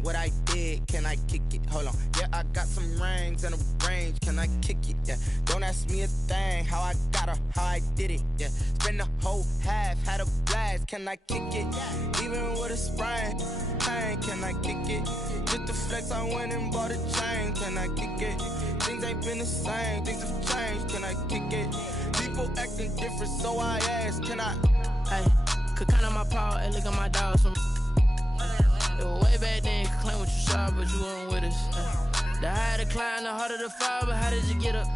explain what I did? Can I kick it? Hold on. Yeah, I got some rings and a range. Can I kick it? Yeah. Don't ask me a thing. How I got her, how I did it. Yeah. Spend the whole half, had a blast. Can I kick it? Even with a sprain, pain. Can I kick it? Just the flex, I went and bought a chain. Can I kick it? Things ain't been the same. Things have changed. Can I kick it? People acting different, so I ask. Can I? Hey, could count on my power and look at my dogs from. Way back then, you could claim what you saw, but you weren't with us. The higher the climb, the harder the fall, but how did you get up?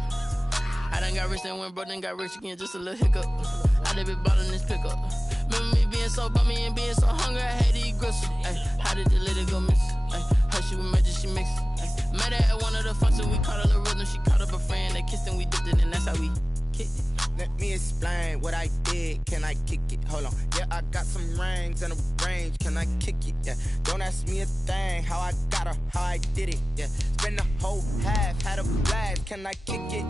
I done got rich, then went broke, then got rich again, just a little hiccup. I done been ballin' this pickup. Remember me being so bummy and being so hungry, I had to eat gristle. Ay, how did the lady go miss? Ay, how she was magic, she mixed. Met her at one of the functions, we caught a little rhythm, she caught up a friend, they kissed and we dipped it, and that's how we kicked it. Let me explain what I did. Can I kick it? Hold on. Yeah, I got some rings and a range. Can I kick it? Yeah. Don't ask me a thing. How I got her, how I did it. Yeah. Spend the whole half, had a blast. Can I kick it?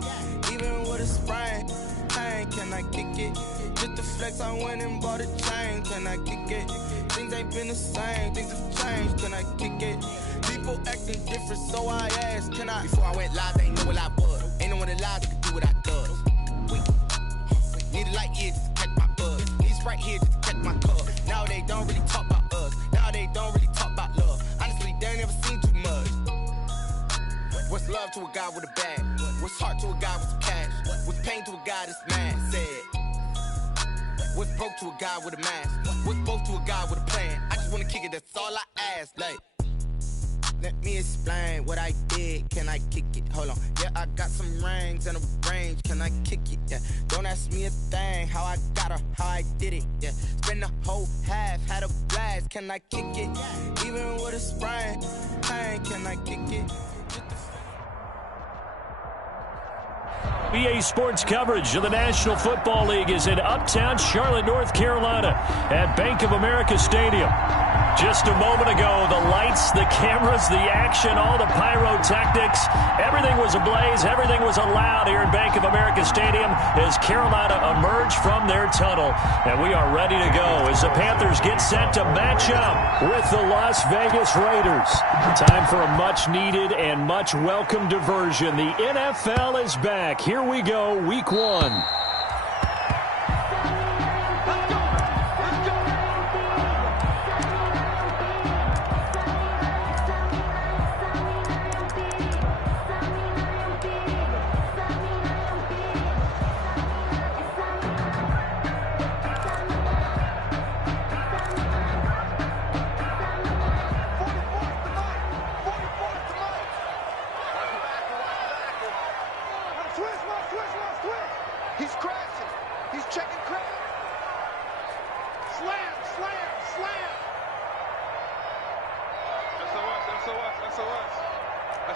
Even with a sprain, pain. Can I kick it? Just the flex, I went and bought a chain. Can I kick it? Things ain't been the same. Things have changed. Can I kick it? People acting different, so I asked. Can I? Before I went live, they ain't know what I was. Ain't no one alive that could do what I does. Need a light ear just to catch my buzz. Need Sprite here just to catch my cup. Now they don't really talk about us. Now they don't really talk about love. Honestly, they ain't never seen too much. What's love to a guy with a bag? What's heart to a guy with some cash? What's pain to a guy that's mad? Said. What's broke to a guy with a mask? What's both to a guy with a plan? I just wanna kick it, that's all I ask. Like, let me explain what I did. Can I kick it? Hold on. Yeah, I got some rings and a range. Can I kick it? Yeah. Don't ask me a thing. How I got her, how I did it. Yeah. Spend the whole half, had a blast. Can I kick it? Even with a sprain, pain. Can I kick it? BA Sports coverage of the National Football League is in Uptown Charlotte, North Carolina at Bank of America Stadium. Just a moment ago, the lights, the cameras, the action, all the pyrotechnics, everything was ablaze, everything was allowed here in Bank of America Stadium as Carolina emerged from their tunnel. And we are ready to go as the Panthers get set to match up with the Las Vegas Raiders. Time for a much-needed and much-welcome diversion. The NFL is back. Here we go, Week 1. He's crashing. He's checking crash. Slam, slam, slam. SOS, SOS, SOS.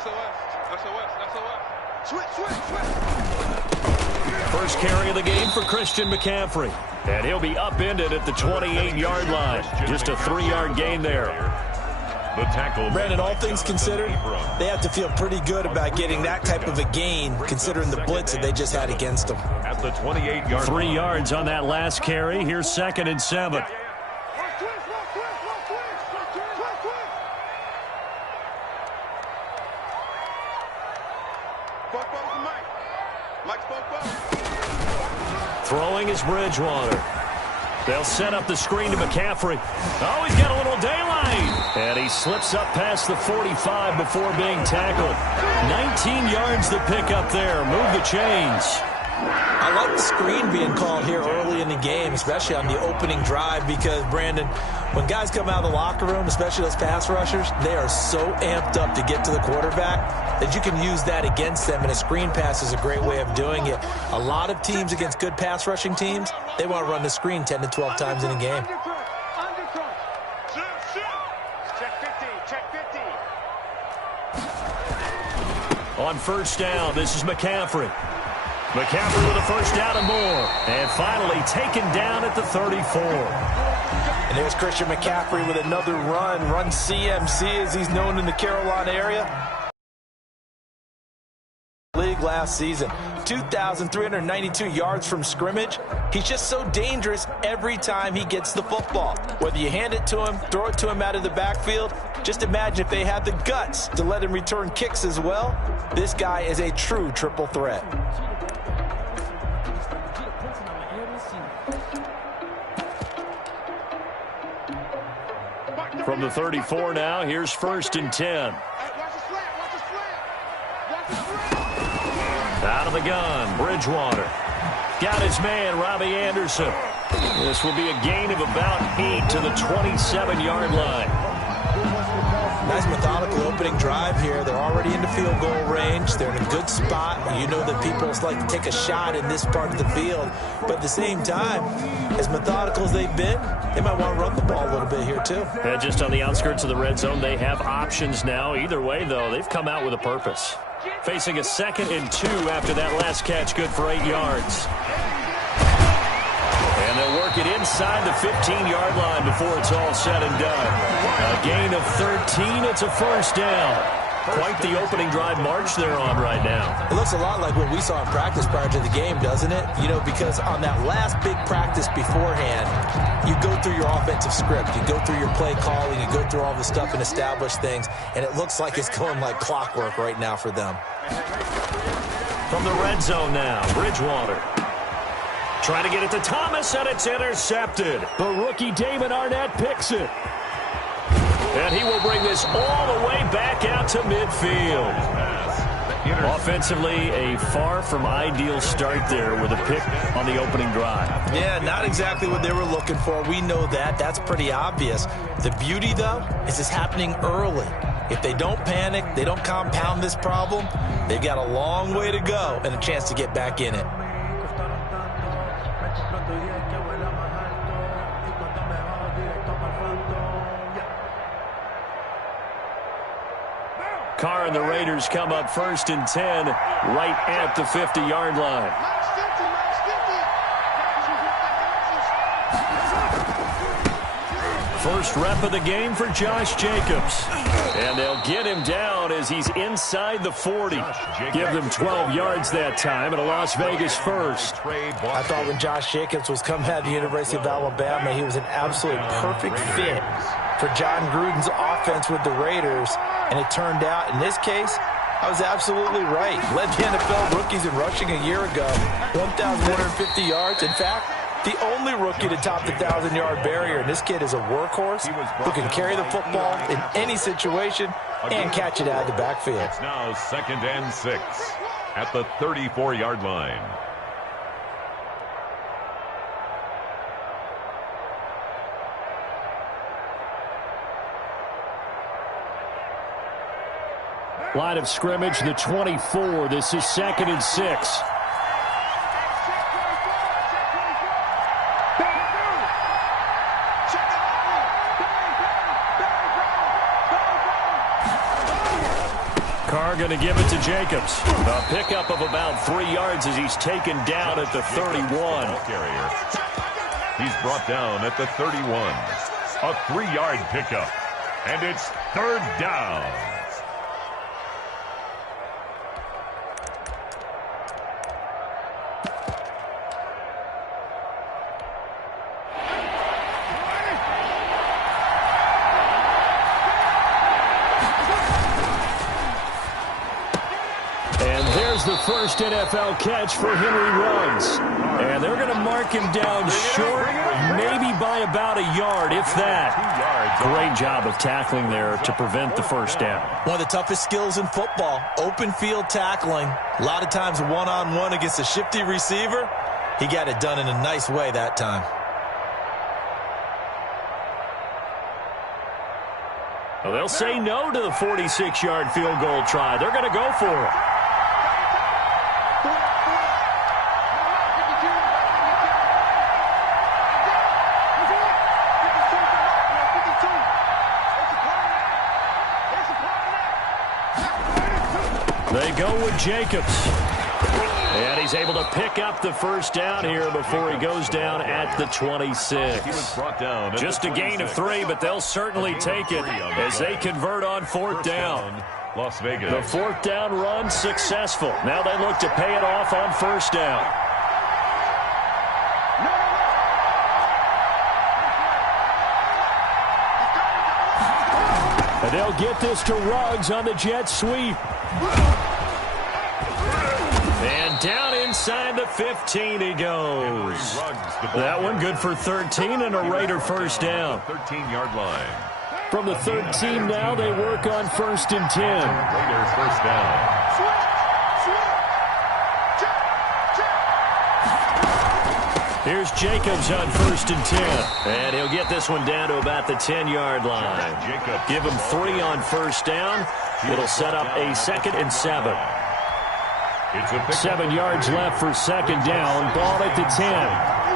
SOS, SOS, SOS. Switch, switch, switch. First carry of the game for Christian McCaffrey. And he'll be upended at the 28-yard line. Just a 3-yard gain there. The tackle. Brandon, all things considered, they have to feel pretty good about getting that type of a gain considering the blitz that they just had against them. At the 28-yard 3 yards on that last carry. Here's 2nd and 7. Throwing is Bridgewater. They'll set up the screen to McCaffrey. Oh, he's got a little daylight. And he slips up past the 45 before being tackled. 19 yards to pick up there. Move the chains. I like the screen being called here early in the game, especially on the opening drive, because, Brandon, when guys come out of the locker room, especially those pass rushers, they are so amped up to get to the quarterback that you can use that against them, and a screen pass is a great way of doing it. A lot of teams against good pass rushing teams, they want to run the screen 10 to 12 times in a game. On first down, this is McCaffrey. McCaffrey with a first down and more. And finally taken down at the 34. And there's Christian McCaffrey with another run CMC as he's known in the Carolina area. League last season. 2,392 yards from scrimmage. He's just so dangerous every time he gets the football. Whether you hand it to him, throw it to him out of the backfield, just imagine if they had the guts to let him return kicks as well. This guy is a true triple threat. From the 34 now, here's 1st and 10. Out of the gun, Bridgewater. Got his man, Robbie Anderson. This will be a gain of about 8 to the 27-yard line. Nice methodical opening drive here. They're already into field goal range. They're in a good spot. You know that people like to take a shot in this part of the field. But at the same time, as methodical as they've been, they might want to run the ball a little bit here too. Just on the outskirts of the red zone, they have options now. Either way, though, they've come out with a purpose. Facing a 2nd and 2 after that last catch, good for 8 yards. And they'll work it inside the 15-yard line before it's all said and done. A gain of 13, it's a 1st down. Quite the opening drive march they're on right now. It looks a lot like what we saw in practice prior to the game, doesn't it? You know, because on that last big practice beforehand, you go through your offensive script, you go through your play calling, you go through all the stuff and establish things, and it looks like it's going like clockwork right now for them. From the red zone now, Bridgewater. Trying to get it to Thomas, and it's intercepted. The rookie Damon Arnett picks it. And he will bring this all the way back out to midfield. Offensively, a far from ideal start there with a pick on the opening drive. Yeah, not exactly what they were looking for. We know that. That's pretty obvious. The beauty, though, is it's happening early. If they don't panic, they don't compound this problem, they've got a long way to go and a chance to get back in it. Carr and the Raiders come up 1st and 10 right at the 50-yard line. First rep of the game for Josh Jacobs. And they'll get him down as he's inside the 40. Give them 12 yards that time and a Las Vegas first. I thought when Josh Jacobs was coming out of the University of Alabama, he was an absolute perfect fit for John Gruden's offense with the Raiders. And it turned out, in this case, I was absolutely right. Led the NFL rookies in rushing a year ago, 1,150 yards. In fact, the only rookie to top the 1,000-yard barrier. And this kid is a workhorse who can carry the football in any situation and catch it out of the backfield. It's now 2nd and 6 at the 34-yard line. Line of scrimmage, the 24. This is 2nd and 6. Carr going to give it to Jacobs. A pickup of about 3 yards as he's taken down at the 31. He's brought down at the 31. A 3-yard pickup. And it's 3rd down. The first NFL catch for Henry Ruggs. And they're going to mark him down short, maybe by about a yard, if that. Great job of tackling there to prevent the first down. One of the toughest skills in football, open field tackling. A lot of times one-on-one against a shifty receiver. He got it done in a nice way that time. Well, they'll say no to the 46-yard field goal try. They're going to go for it. They go with Jacobs. And he's able to pick up the first down here before he goes down at the 26. Just a gain of 3, but they'll certainly take it as they convert on 4th down. Las Vegas. The fourth down run successful. Now they look to pay it off on first down. And they'll get this to Ruggs on the jet sweep. And down inside the 15 he goes. That one good for 13 and a Raider first down. 13-yard line. From the 13 now, they work on 1st and 10. Raiders first down. Here's Jacobs on 1st and 10. And he'll get this one down to about the 10-yard line. Give him 3 on first down. It'll set up a 2nd and 7. 7 yards left for 2nd down. Ball at the 10.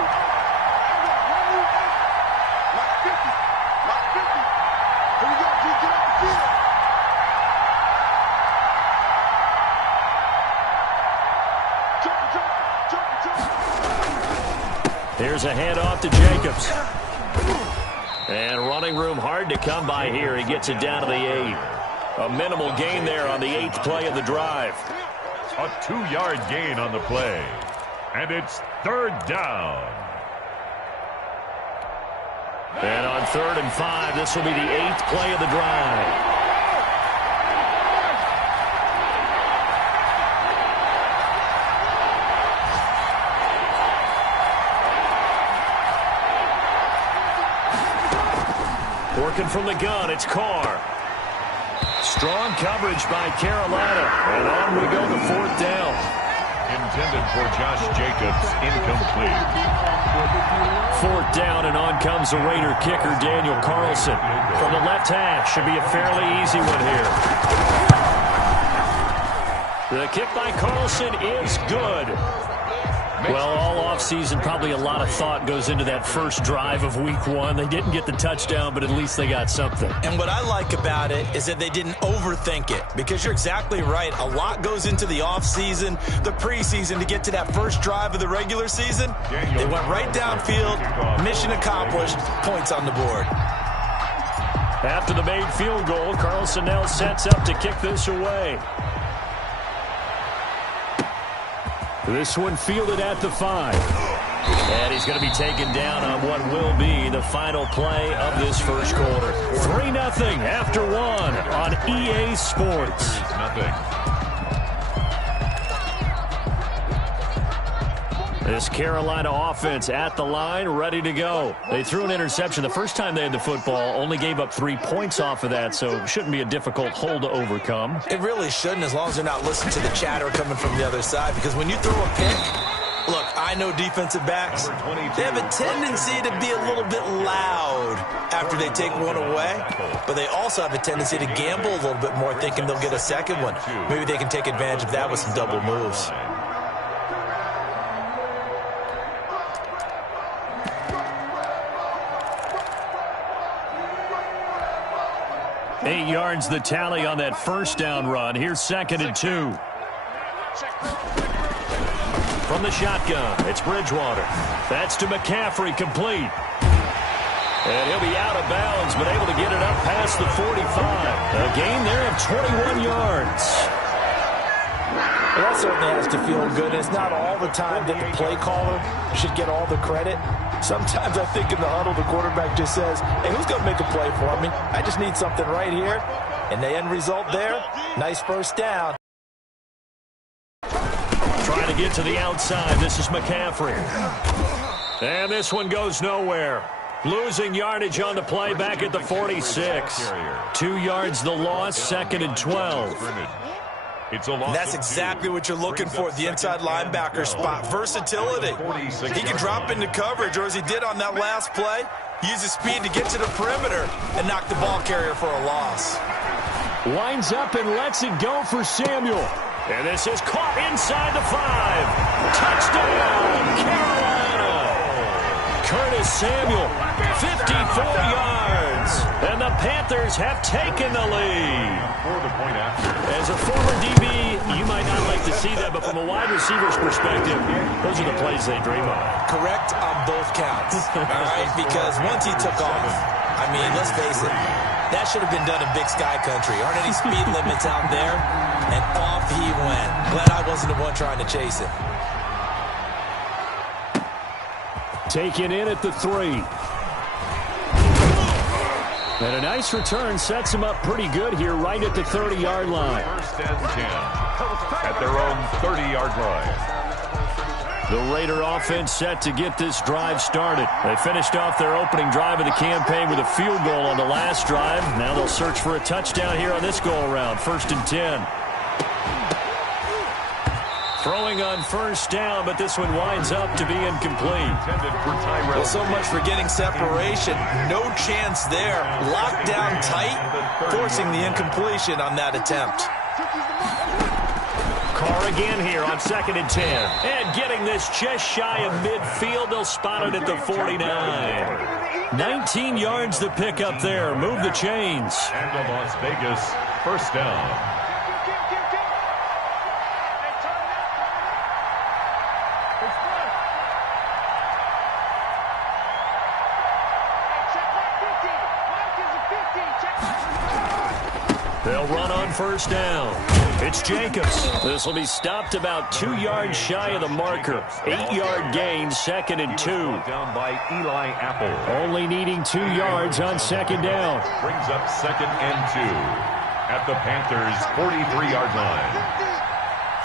Here's a handoff to Jacobs. And running room hard to come by here. He gets it down to the 8. A minimal gain there on the 8th play of the drive. A 2-yard gain on the play. And it's 3rd down. And on 3rd and 5, this will be the 8th play of the drive. Working from the gun, it's Carr. Strong coverage by Carolina. And on we go to 4th down. Intended for Josh Jacobs, incomplete. 4th down, and on comes the Raider kicker, Daniel Carlson. From the left hash, should be a fairly easy one here. The kick by Carlson is good. Well, all offseason, probably a lot of thought goes into that first drive of week 1. They didn't get the touchdown, but at least they got something. And what I like about it is that they didn't overthink it, because you're exactly right. A lot goes into the offseason, the preseason, to get to that first drive of the regular season. They went right downfield, mission accomplished, points on the board. After the made field goal, Carlson now sets up to kick this away. This one fielded at the 5. And he's going to be taken down on what will be the final play of this first quarter. 3-0 after 1 on EA Sports. This Carolina offense at the line, ready to go. They threw an interception the first time they had the football, only gave up 3 points off of that, so it shouldn't be a difficult hole to overcome. It really shouldn't, as long as they're not listening to the chatter coming from the other side, because when you throw a pick, look, I know defensive backs, they have a tendency to be a little bit loud after they take one away, but they also have a tendency to gamble a little bit more, thinking they'll get a second one. Maybe they can take advantage of that with some double moves. 8 yards the tally on that first down run. Here's 2nd and 2. From the shotgun, it's Bridgewater. That's to McCaffrey, complete. And he'll be out of bounds, but able to get it up past the 45. A gain there of 21 yards. Well, that certainly has to feel good. It's not all the time that the play caller should get all the credit. Sometimes I think in the huddle, the quarterback just says, hey, who's going to make a play for me? I just need something right here. And the end result there, nice first down. Trying to get to the outside. This is McCaffrey. And this one goes nowhere. Losing yardage on the play back at the 46. 2 yards the loss, 2nd and 12. And that's exactly what you're looking for, the inside linebacker spot. Versatility. He can drop into coverage, or as he did on that last play, use his speed to get to the perimeter and knock the ball carrier for a loss. Winds up and lets it go for Samuel. And this is caught inside the 5. Touchdown, Carolina. Curtis Samuel, 54 yards. And the Panthers have taken the lead. As a former DB, you might not like to see that, but from a wide receiver's perspective, those are the plays they dream of. Correct on both counts. All right, because once he took off, I mean, let's face it, That should have been done in Big Sky Country. Aren't any speed limits out there? And off he went. Glad I wasn't the one trying to chase him. Taken in at the 3. And a nice return sets him up pretty good here right at the 30-yard line. First and 10 at their own 30-yard line. The Raider offense set to get this drive started. They finished off their opening drive of the campaign with a field goal on the last drive. Now they'll search for a touchdown here on this go-around. First and 10. Throwing on first down, but this one winds up to be incomplete. Well, so much for getting separation. No chance there. Locked down tight, forcing the incompletion on that attempt. Carr again here on 2nd and 10. And getting this just shy of midfield. They'll spot it at the 49. 19 yards to pick up there. Move the chains. And the Las Vegas first down. They'll run on first down. It's Jacobs. This will be stopped about 2 yards shy of the marker. 8-yard gain, 2nd and 2. Down by Eli Apple. Only needing 2 yards on 2nd down. Brings up 2nd and 2 at the Panthers' 43-yard line.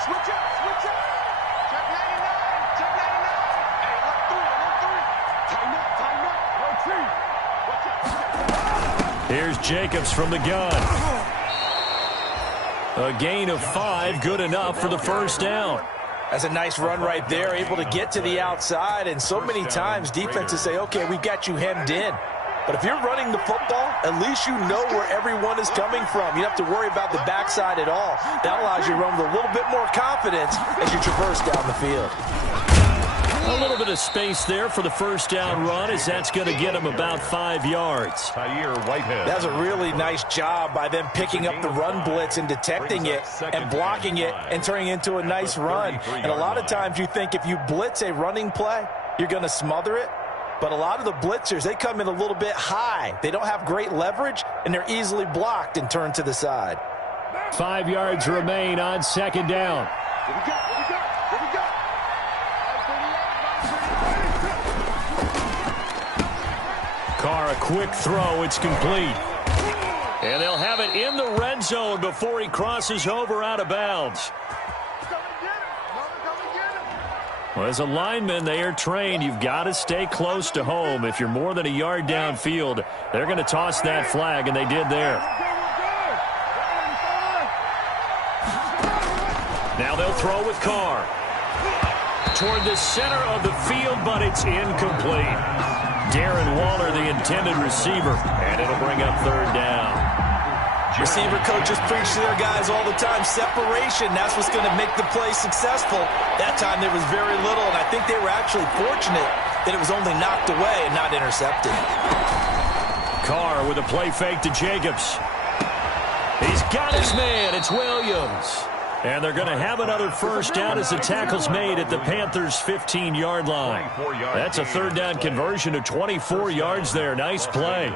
Switch up, switch up. Check 99, check 99. Hey, look through, look through. Time up, watch out. Here's Jacobs from the gun. A gain of 5, good enough for the first down. That's a nice run right there, able to get to the outside. And so many times defenses say, okay, we've got you hemmed in. But if you're running the football, at least you know where everyone is coming from. You don't have to worry about the backside at all. That allows you to run with a little bit more confidence as you traverse down the field. A little bit of space there for the first down run, as that's going to get him about 5 yards. That's a really nice job by them picking up the run blitz and detecting it and blocking it and turning it into a nice run. And a lot of times you think if you blitz a running play, you're going to smother it. But a lot of the blitzers, they come in a little bit high. They don't have great leverage, and they're easily blocked and turned to the side. 5 yards remain on 2nd down. Here we go, here we go, here we go. Carr, a quick throw. It's complete. And they'll have it in the red zone before he crosses over out of bounds. Well, as a lineman, they are trained. You've got to stay close to home. If you're more than a yard downfield, they're going to toss that flag, and they did there. Now they'll throw with Carr. Toward the center of the field, but it's incomplete. Darren Waller, the intended receiver, and it'll bring up 3rd down. Receiver coaches preach to their guys all the time. Separation, that's what's going to make the play successful. That time there was very little, and I think they were actually fortunate that it was only knocked away and not intercepted. Carr with a play fake to Jacobs. He's got his man. It's Williams. And they're going to have another first down as the tackle's made at the Panthers' 15-yard line. That's a 3rd down conversion of 24 yards there. Nice play.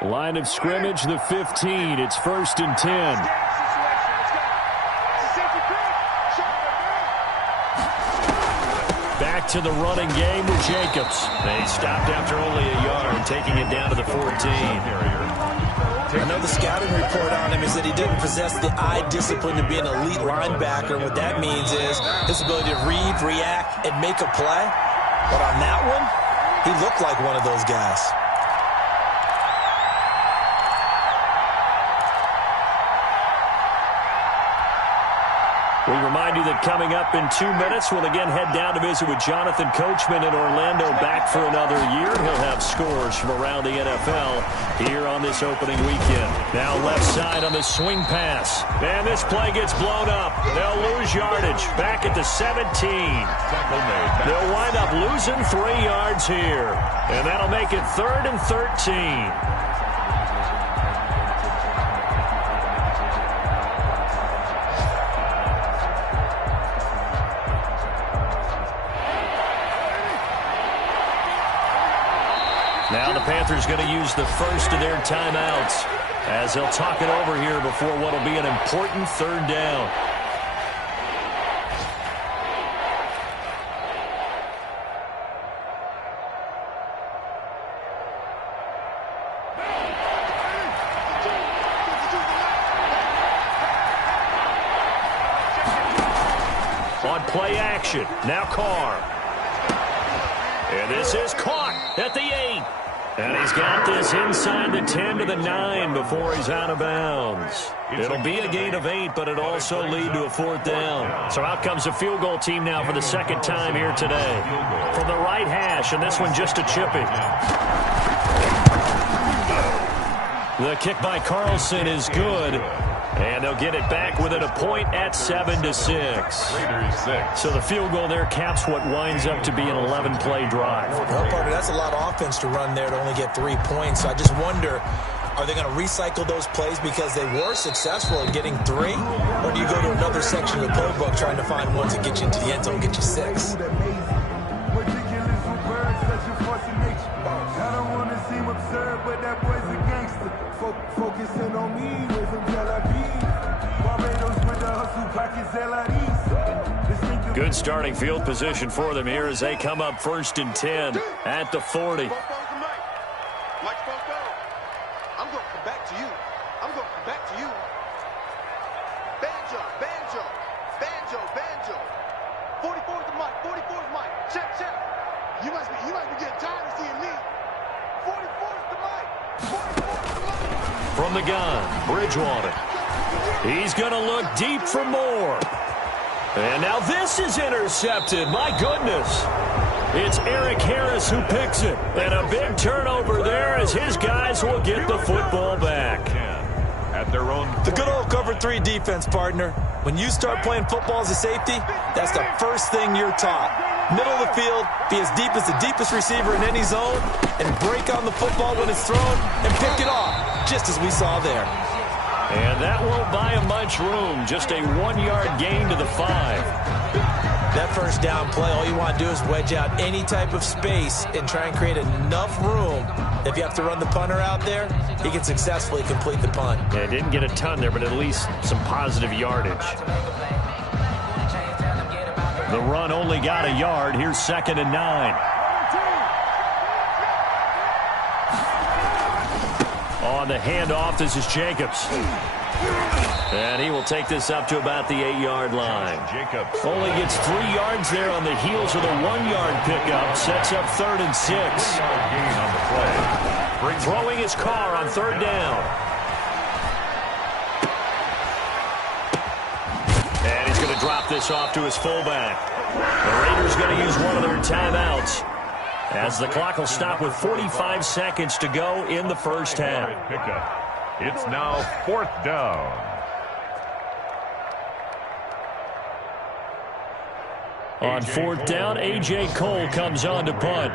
Line of scrimmage, the 15. It's 1st and 10. Back to the running game with Jacobs. They stopped after only a yard, taking it down to the 14. I know the scouting report on him is that he didn't possess the eye discipline to be an elite linebacker. What that means is his ability to read, react, and make a play. But on that one, he looked like one of those guys. We remind you that coming up in 2 minutes, we'll again head down to visit with Jonathan Coachman in Orlando, back for another year. He'll have scores from around the NFL here on this opening weekend. Now left side on the swing pass. And this play gets blown up. They'll lose yardage back at the 17. They'll wind up losing 3 yards here. And that'll make it 3rd and 13. Now the Panthers going to use the first of their timeouts as they'll talk it over here before what will be an important third down. On play action, now Carr. And this is caught at the 8. And he's got this inside the 10 to the 9 before he's out of bounds. It'll be a gain of 8, but it'll also lead to a fourth down. So out comes the field goal team now for the second time here today. From the right hash, and this one just a chipping. The kick by Carlson is good. And they'll get it back within a point at 7-6. So the field goal there caps what winds up to be an 11-play drive. Well, partner, that's a lot of offense to run there to only get 3 points. So I just wonder, are they going to recycle those plays because they were successful in getting 3? Or do you go to another section of the playbook trying to find ones that get you into the end zone, get you 6? Focusing on me with some Barbados with the hustle pockets, Good starting field position for them here as they come up 1st and 10 at the 40. Mike, I'm going to come back to you. I'm going to come back to you. Banjo, banjo, banjo, banjo. 44 is the mic, 44 is Mike. Check. You must be getting tired of seeing me. 44 is the mic. 44 is the mic. From the gun, Bridgewater. He's going to look deep for more. And now this is intercepted. My goodness. It's Eric Harris who picks it. And a big turnover there as his guys will get the football back. At their own. The good old cover 3 defense, partner. When you start playing football as a safety, that's the first thing you're taught. Middle of the field, be as deep as the deepest receiver in any zone, and break on the football when it's thrown and pick it off, just as we saw there. And that won't buy him much room. Just a 1-yard gain to the 5. That first down play, all you want to do is wedge out any type of space and try and create enough room. If you have to run the punter out there, he can successfully complete the punt. Yeah, didn't get a ton there, but at least some positive yardage. The run only got a yard. Here's 2nd and 9. On the handoff, this is Jacobs. And he will take this up to about the 8-yard line. Jacobs only gets 3 yards there on the heels of the 1-yard pickup. Sets up 3rd and 6. gain on the play. Throwing his car on 3rd down. And he's going to drop this off to his fullback. The Raiders going to use one of their timeouts as the clock will stop with 45 seconds to go in the first half. It's now 4th down. On 4th down, A.J. Cole comes on to punt.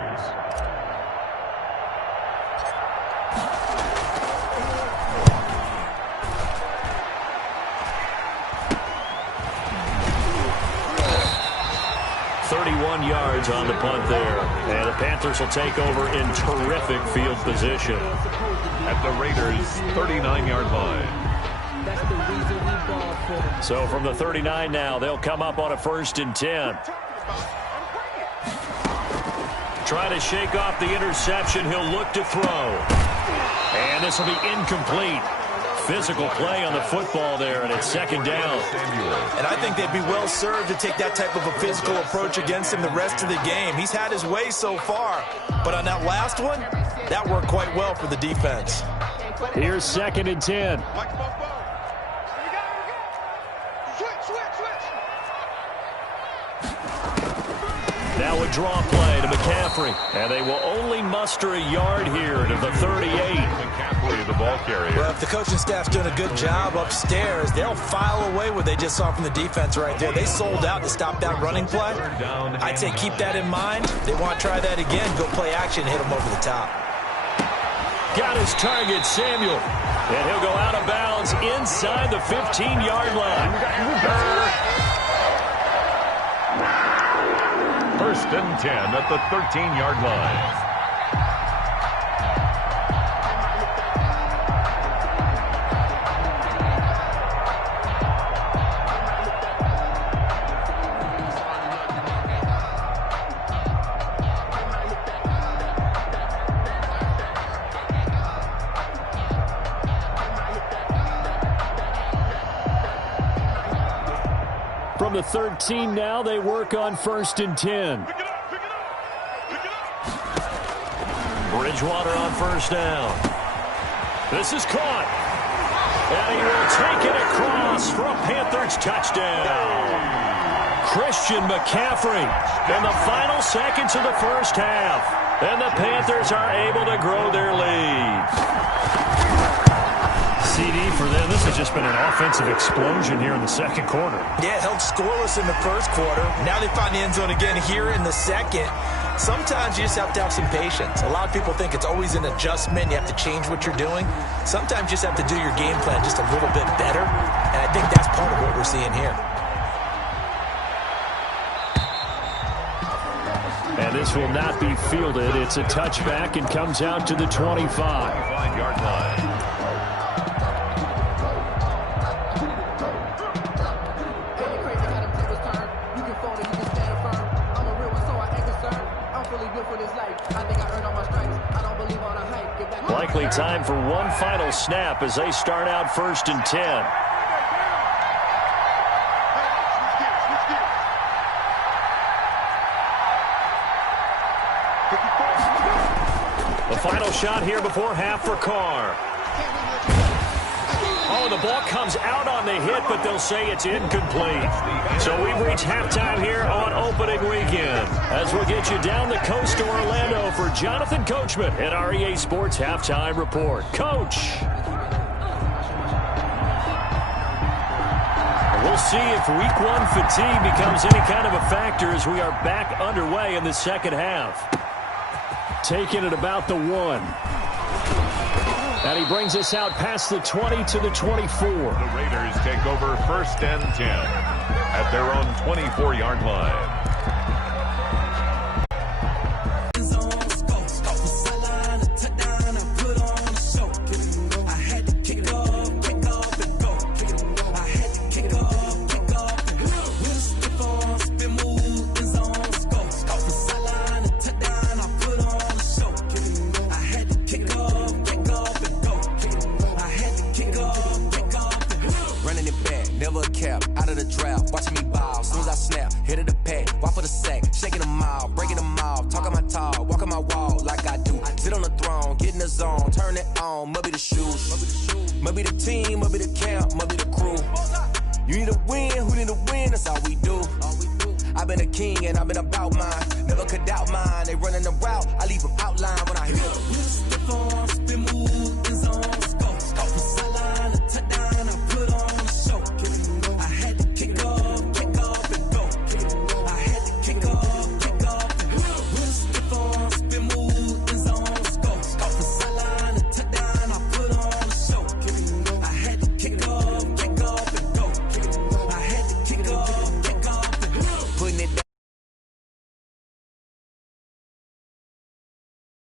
Yards on the punt there. And the Panthers will take over in terrific field position. At the Raiders' 39-yard line. So from the 39 now, they'll come up on a 1st and 10. Trying to shake off the interception. He'll look to throw. And this will be incomplete. Physical play on the football there, and it's 2nd down. And I think they'd be well served to take that type of a physical approach against him the rest of the game. He's had his way so far, but on that last one, that worked quite well for the defense. Here's 2nd and 10. Now a draw play to McCaffrey, and they will only muster a yard here to the 38. McCaffrey, the ball carrier. Well, if the coaching staff's doing a good job upstairs, they'll file away what they just saw from the defense right there. They sold out to stop that running play. I'd say keep that in mind. They want to try that again. Go play action, hit them over the top. Got his target, Samuel. And he'll go out of bounds inside the 15-yard line. 1st and 10 at the 13-yard line. From the 13 now, they work on 1st and 10. Bridgewater on 1st down. This is caught. And he will take it across for a Panthers touchdown. Christian McCaffrey in the final seconds of the first half. And the Panthers are able to grow their lead. CD for them. This has just been an offensive explosion here in the second quarter. Yeah, held scoreless in the first quarter. Now they find the end zone again here in the second. Sometimes you just have to have some patience. A lot of people think it's always an adjustment. You have to change what you're doing. Sometimes you just have to do your game plan just a little bit better. And I think that's part of what we're seeing here. And this will not be fielded. It's a touchback and comes out to the 25. 25-yard line. Likely time for one final snap as they start out 1st and 10. The final shot here before half for Carr. Oh, the ball comes out on the hit, but they'll say it's incomplete. So we've reached halftime here on opening weekend. As we'll get you down the coast to Orlando for Jonathan Coachman at our EA Sports Halftime Report. Coach. We'll see if week one fatigue becomes any kind of a factor as we are back underway in the second half. Taking it about the 1. And he brings us out past the 20 to the 24. The Raiders take over 1st and 10 at their own 24-yard line. I've been a king and I've been about mine. Never could doubt mine. They running the route. I leave them outlined when I hear them.